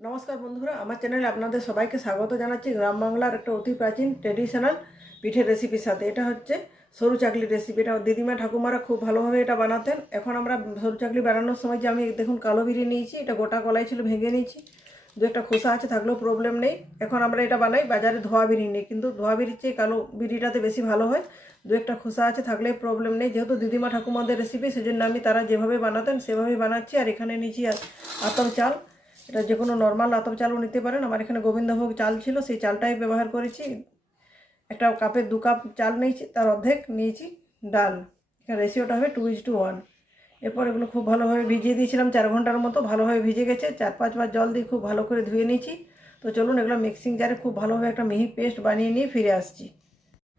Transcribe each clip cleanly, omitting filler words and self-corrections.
নমস্কার বন্ধুরা, আমার চ্যানেলে আপনাদের সবাইকে স্বাগত জানাচ্ছি। গ্রাম বাংলার একটা অতি প্রাচীন ট্রেডিশনাল পিঠের রেসিপির সাথে। এটা হচ্ছে সরু চাকলির রেসিপি। এটা দিদিমা ঠাকুমারা খুব ভালোভাবে এটা বানাতেন। এখন আমরা সরু চাকলি বানানোর সময় যে আমি দেখুন কালো বিরি নিয়েছি, এটা গোটা কলাই ছিল, ভেঙে নিয়েছি। দু একটা খোসা আছে, থাকলেও প্রবলেম নেই। এখন আমরা এটা বানাই বাজারে ধোয়া বিরি নেই, কিন্তু ধোয়া বিরির চেয়ে কালো বিরিটাতে বেশি ভালো হয়। দু একটা খোসা আছে, থাকলে প্রবলেম নেই। যেহেতু দিদিমা ঠাকুমাদের রেসিপি, সেজন্য আমি তারা যেভাবে বানাতেন সেভাবেই বানাচ্ছি। আর এখানে নিয়েছি আতপ চাল। এটা যে কোনো নর্মাল আতপ চালও নিতে পারেন। আমার এখানে গোবিন্দভোগ চাল ছিল, সেই চালটাই ব্যবহার করেছি। একটা কাপে 2 কাপ চাল নিয়েছি, তার অর্ধেক নিয়েছি ডাল। এখানে রেশিওটা হবে 2:1। এরপর এগুলো খুব ভালোভাবে ভিজিয়ে দিয়েছিলাম 4 ঘন্টার মতো। ভালোভাবে ভিজে গেছে। 4-5 বার জল দিয়ে খুব ভালো করে ধুয়ে নিয়েছি। তো চলুন এগুলো মিক্সিং জারে খুব ভালোভাবে একটা মিহি পেস্ট বানিয়ে নিয়ে ফিরে আসছি।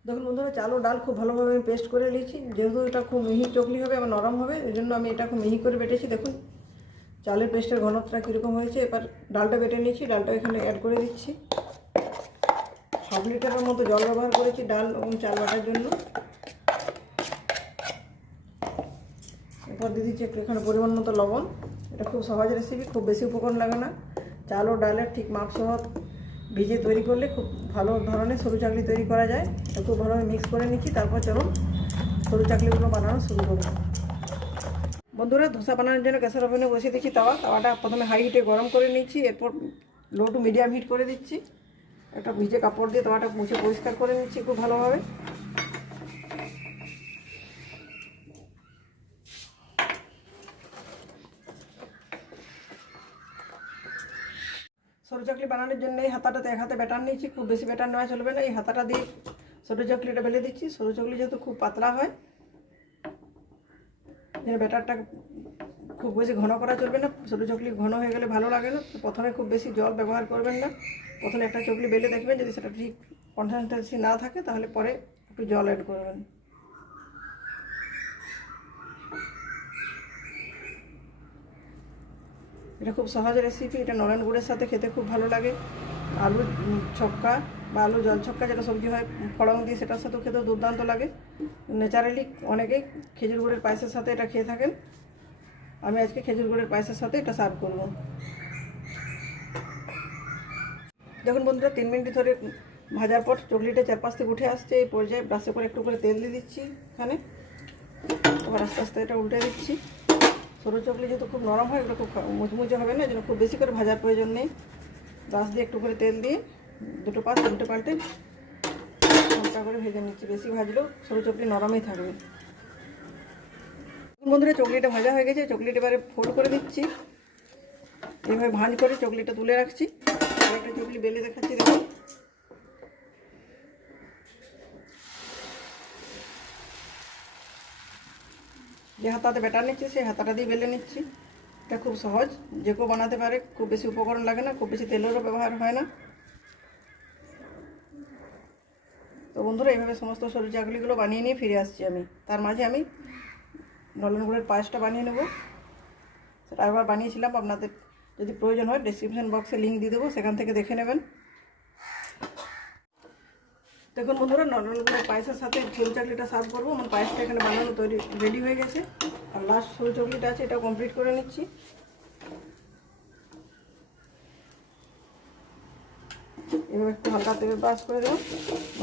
দেখুন বন্ধুরা, চাল ও ডাল খুব ভালোভাবে আমি পেস্ট করে নিয়েছি। যেহেতু এটা খুব মিহি চকলি হবে এবং নরম হবে, এই জন্য আমি এটা খুব মিহি করে বেটেছি। দেখুন চালের পেস্টের ঘনত্বটা কীরকম হয়েছে। এবার ডালটা বেটে নিয়েছি, ডালটা এখানে অ্যাড করে দিচ্ছি। 1/2 লিটারের মতো জল ব্যবহার করেছি ডাল এবং চাল বাটার জন্য। এরপর দিয়ে দিচ্ছি একটু এখানে পরিমাণ মতো লবণ। এটা খুব সহজ রেসিপি, খুব বেশি উপকরণ লাগে না। চাল ও ডালের ঠিক মাপসহ ভিজে তৈরি করলে খুব ভালো ধরনের সরু চাকলি তৈরি করা যায়। এটা খুব ভালোভাবে মিক্স করে নিচ্ছি। তারপর চলুন সরু চাকলিগুলো বানানো শুরু করব। বন্ধুরা, ধোসা বানানোর জন্য গ্যাসের ওভেনে বসিয়ে দিচ্ছি তাওয়াটা প্রথমে হাই হিটে গরম করে নিচ্ছি। এরপর লো টু মিডিয়াম হিট করে দিচ্ছি। একটা ভিজে কাপড় দিয়ে তাওয়াটা মুছে পরিষ্কার করে নিচ্ছি খুব ভালোভাবে। সরু চাকলি বানানোর জন্য এই হাতাটাতে এক হাতে ব্যাটার নিয়েছি। খুব বেশি ব্যাটার নেওয়া চলবে না। এই হাতাটা দিয়ে সরু চাকলিটা বেলে দিচ্ছি। সরু চাকলি যেহেতু খুব পাতলা হয়, যেন ব্যাটারটা খুব বেশি ঘন করা চলবে না। সরু চকলি ঘন হয়ে গেলে ভালো লাগে না। তো প্রথমে খুব বেশি জল ব্যবহার করবেন না। প্রথমে একটা চকলি বেলে দেখবেন, যদি সেটা ঠিক কনসিস্টেন্সি না থাকে তাহলে পরে একটু জল অ্যাড করবেন। এটা খুব সহজ রেসিপি। এটা নলেন গুড়ের সাথে খেতে খুব ভালো লাগে। আলু ছক্কা বা আলু জল ছক্কা যেটা সবজি হয় ফড়ং দিয়ে, সেটার সাথেও খেতেও দুর্দান্ত লাগে। ন্যাচারালি অনেকেই খেজুর গুড়ের পায়েসের সাথে এটা খেয়ে থাকেন। আমি আজকে খেজুর গুড়ের পায়েসের সাথে এটা সার্ভ করব। দেখুন বন্ধুরা, 3 মিনিট ধরে ভাজার পর চকলিটা চারপাশ থেকে উঠে আসছে। এই পর্যায়ে ব্রাশে করে একটু করে তেল দিয়ে দিচ্ছি এখানে। এবার আস্তে আস্তে এটা উল্টে দিচ্ছি। সরু চকলি যেহেতু খুব নরম হয়, এগুলো খুব মুচমুচে হবে না, যেন খুব বেশি করে ভাজার প্রয়োজন নেই। ব্রাশ দিয়ে একটু করে তেল দিয়ে দুটো পাশ উল্টে পাল্টে হালকা করে ভেজে নিচ্ছি। বেশি ভাজলেও সরু চকলি নরমই থাকবে। বন্ধুরা, চকলিটা ভাজা হয়ে গেছে। চকলিটা এবারে ফোল্ড করে দিচ্ছি। এইভাবে ভাঁজ করে চকলিটা তুলে রাখছি। একটা চকলি বেলে দেখাচ্ছি, দেখুন। যে হাতাতে ব্যাটার নিচ্ছি সেই হাতাটা দিয়ে বেলে নিচ্ছি। এটা খুব সহজ, যে কেউ বানাতে পারে। খুব বেশি উপকরণ লাগে না, খুব বেশি তেলেরও ব্যবহার হয় না। তো বন্ধুরা, এইভাবে সমস্ত সরু চাকলিগুলো বানিয়ে নিয়ে ফিরে আসছি আমি। তার মাঝে আমি নলেন গুড়ের পায়েসটা বানিয়ে নেব। সেটা একবার বানিয়েছিলাম, আপনাদের যদি প্রয়োজন হয় ডেসক্রিপশন বক্সে লিঙ্ক দিয়ে দেবো, সেখান থেকে দেখে নেবেন। দেখুন বন্ধুরা, নলেন গুড়ের পায়েসের সাথে সরু চাকলিটা সার্ভ করবো। আমার পায়েসটা এখানে বানানো রেডি হয়ে গেছে। আর লাস্ট সরু চাকলিটা আছে, এটাও কমপ্লিট করে নিচ্ছি। এবার একটু হালকা তেল ব্রাশ করে দেবো।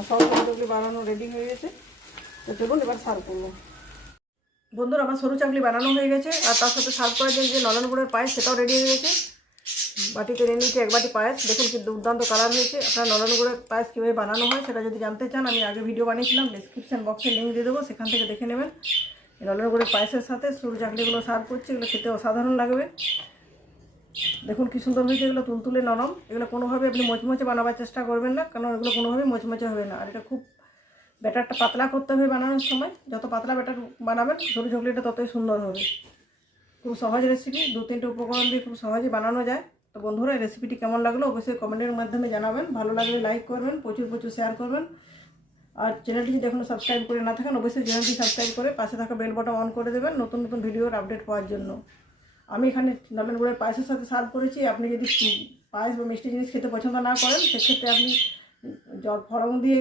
সব সরু চাকলি বানানো রেডি হয়ে গেছে। তো চলুন এবার সার্ভ করবো। বন্ধুরা, আমার সরু চাকলি বানানো হয়ে গেছে। আর তার সাথে সার্ভ করার জন্য যে নলেন গুড়ের পায়েস, সেটাও রেডি হয়ে গেছে। বাটিতে নিয়ে নিচ্ছি 1 বাটি পায়েস। দেখুন কি দুর্দান্ত কালার হয়েছে। আপনার নলেন গুড়ের পায়েস কীভাবে বানানো হয় সেটা যদি জানতে চান, আমি আগে ভিডিও বানিয়েছিলাম, ডেসক্রিপশন বক্সে লিঙ্ক দিয়ে দেবো, সেখান থেকে দেখে নেবেন। নলেন গুড়ের পায়েসের সাথে সরু চাকলিগুলো সার্ভ করছি। এগুলো খেতে অসাধারণ লাগবে। দেখুন কি সুন্দর হয়েছে। এগুলো তুলতুলে নরম। এগুলো কোনোভাবে আপনি মচমচে বানাবার চেষ্টা করবেন না, কারণ এগুলো কোনোভাবেই মচমচে হবে না। আর এটা খুব ব্যাটারটা পাতলা করতে হবে বানানোর সময়। যত পাতলা ব্যাটার বানাবেন সরু চকলিটা ততই সুন্দর হবে। খুব সহজ রেসিপি, 2-3টে উপকরণ দিয়ে খুব সহজে বানানো যায়। তো বন্ধুরা, এই রেসিপিটি কেমন লাগলো অবশ্যই কমেন্টের মাধ্যমে জানাবেন। ভালো লাগলে লাইক করবেন, প্রচুর প্রচুর শেয়ার করবেন। আর চ্যানেলটি যদি এখনও সাবস্ক্রাইব করে না থাকেন, অবশ্যই চ্যানেলটি সাবস্ক্রাইব করে পাশে থাকা বেল বাটন অন করে দেবেন নতুন নতুন ভিডিওর আপডেট পাওয়ার জন্য। আমি এখানে নলেন গুড়ের পায়েসের সাথে সার্ভ করেছি। আপনি যদি পায়েস বা মিষ্টি জিনিস খেতে পছন্দ না করেন, সেক্ষেত্রে আপনি জল ফড়ং দিয়ে,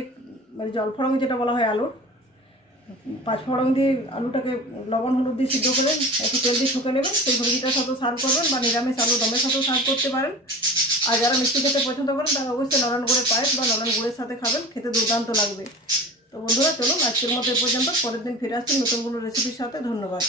মানে জল ফড়ং যেটা বলা হয় আলু, 5 ফড়ং দিয়ে আলুটাকে লবণ হলুদ দিয়ে সিদ্ধ করে একটু তেল দিয়ে শুকে নেবেন। সেই সবজিটার সাথেও সার্ভ করবেন, বা নিরামিষ আলু দমের সাথেও সার্ভ করতে পারেন। আর যারা মিষ্টি খেতে পছন্দ করেন তারা অবশ্যই নলেন গুড়ের পায়েস বা নলেন গুড়ের সাথে খাবেন, খেতে দুর্দান্ত লাগবে। তো বন্ধুরা চলুন আজকের মতো এ পর্যন্ত, পরের দিন ফিরে আসছি নতুন কোনো রেসিপির সাথে। ধন্যবাদ।